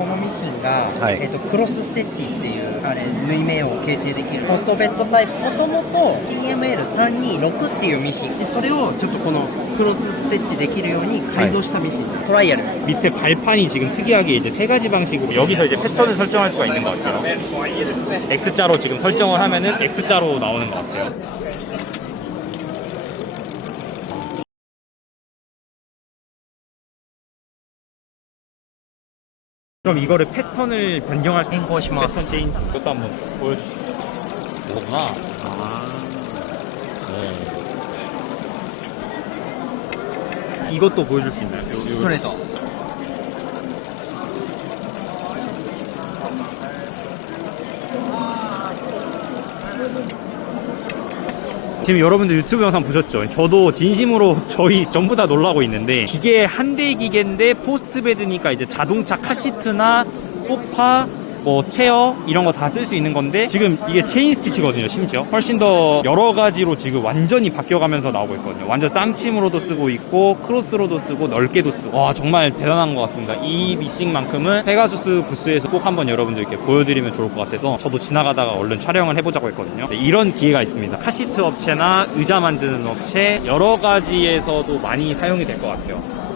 このミシンが、はいえっとクロスステッチっていうあれ縫い目を形成できるポストベッドタイプもともと TML326 っていうミシンでそれをちょっとこのクロスステッチできるように改造したミシン、トライアル 밑에 발판이 지금 특이하게 이제 세 가지 방식으로 여기서 이제 패턴을 설정할 수가 있는 것 같아요. X자로 지금 설정을 하면은 X자로 나오는 것 같아요. 그럼 이거를 패턴을 변경할 수 있는 패턴 싱고시마스. 게임 이것도 한번 보여주시죠. 이거구나. 아. 네. 이것도 보여줄 수 있나요? 스트레이더. 지금 여러분들 유튜브 영상 보셨죠? 저도 진심으로 저희 전부 다 놀라고 있는데 기계 한 대 기계인데 포스트 베드니까 이제 자동차 카시트나 소파 뭐 체어 이런 거 다 쓸 수 있는 건데 지금 이게 체인 스티치거든요 심지어. 훨씬 더 여러 가지로 지금 완전히 바뀌어가면서 나오고 있거든요. 완전 쌍침으로도 쓰고 있고 크로스로도 쓰고 넓게도 쓰고. 와 정말 대단한 것 같습니다. 이 미싱만큼은 페가수스 부스에서 꼭 한번 여러분들께 보여드리면 좋을 것 같아서 저도 지나가다가 얼른 촬영을 해보자고 했거든요. 네, 이런 기회가 있습니다. 카시트 업체나 의자 만드는 업체 여러 가지에서도 많이 사용이 될 것 같아요